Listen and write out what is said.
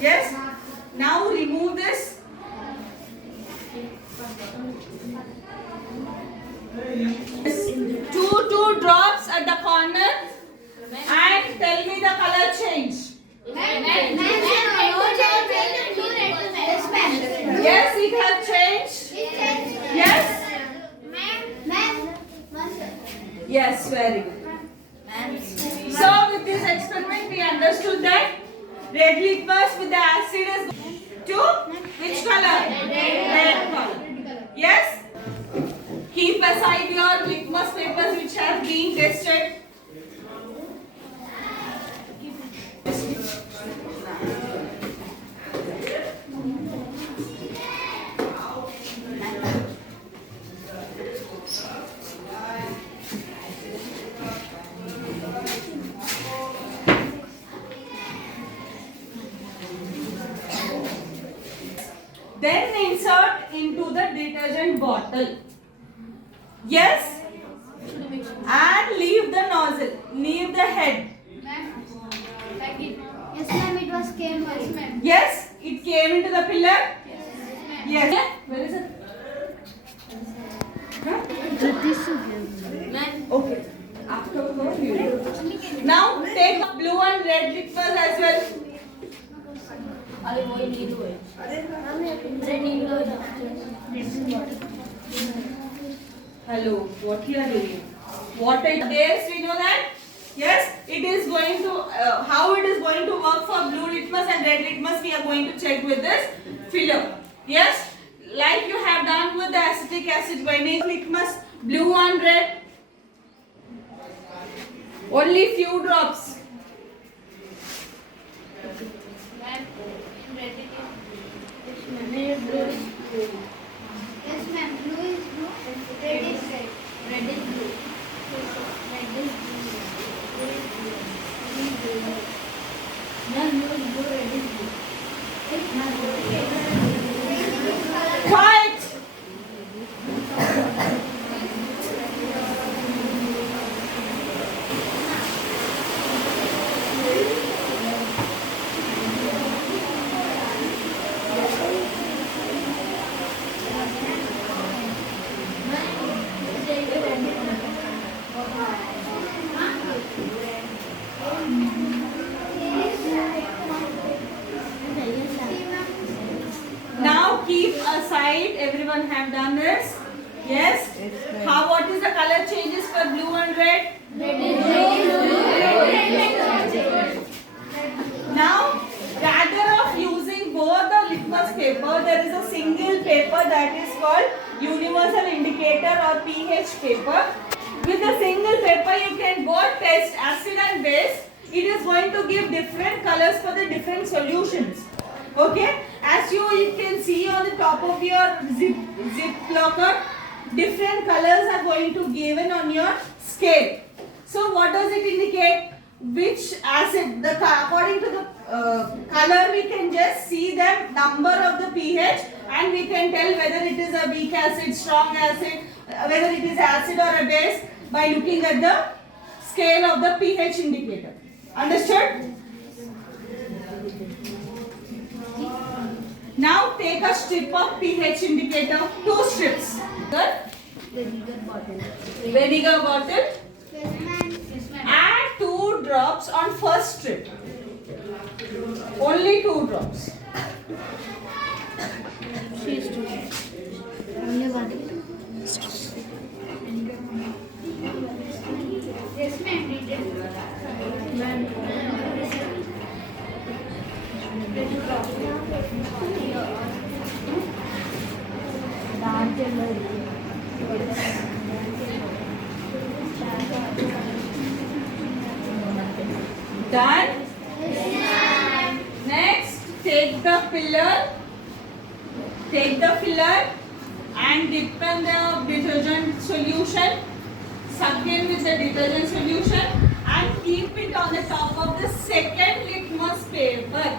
Yes. Now remove this. Two drops at the corner and tell me the color change. Yes, it has changed. Yes. Yes, very good. So with this experiment we understood that red litmus with the acid is to which color? Red color. Yes. Keep aside your litmus papers which have been tested. Then insert into the detergent bottle. Yes. And leave the nozzle. Leave the head. Yes, ma'am. It was came. Yes, ma'am. Yes. It came into the pillar. Yes. Where is it? Huh? Okay. After now take blue and red litmus as well. Hello, what you are doing? What are this? We know that. Yes, it is going to how it is going to work for blue litmus and red litmus. We are going to check with this filler. Yes, like you have done with the acetic acid binding litmus, blue and red. Only few drops. Yes, ma'am. Blue is blue. Red is red. Red is blue. Red is blue. Blue is blue. Blue is blue. Ma'am, blue is blue. Red is blue. Quiet. Now keep aside. Everyone have done this. Yes. How? What is the color changes for blue and red? Now, rather of using both the litmus paper, there is a single paper that is called universal indicator or pH paper. With a single paper, you can go test acid and base. It is going to give different colors for the different solutions. Okay, as you can see on the top of your zip locker, different colors are going to given on your scale. So what does it indicate? Which acid? According to the color, we can just see the number of the pH and we can tell whether it is a weak acid, strong acid, whether it is acid or a base by looking at the scale of the pH indicator. Understood? Now take a strip of pH indicator, 2 strips. Good? Vinegar bottle. Add 2 drops on first strip. Only 2 drops. Only one. Yes, ma'am. Done? Next, take the filler. Take the filler and dip in the detergent solution. Suck in with the detergent solution and keep it on the top of the second litmus paper.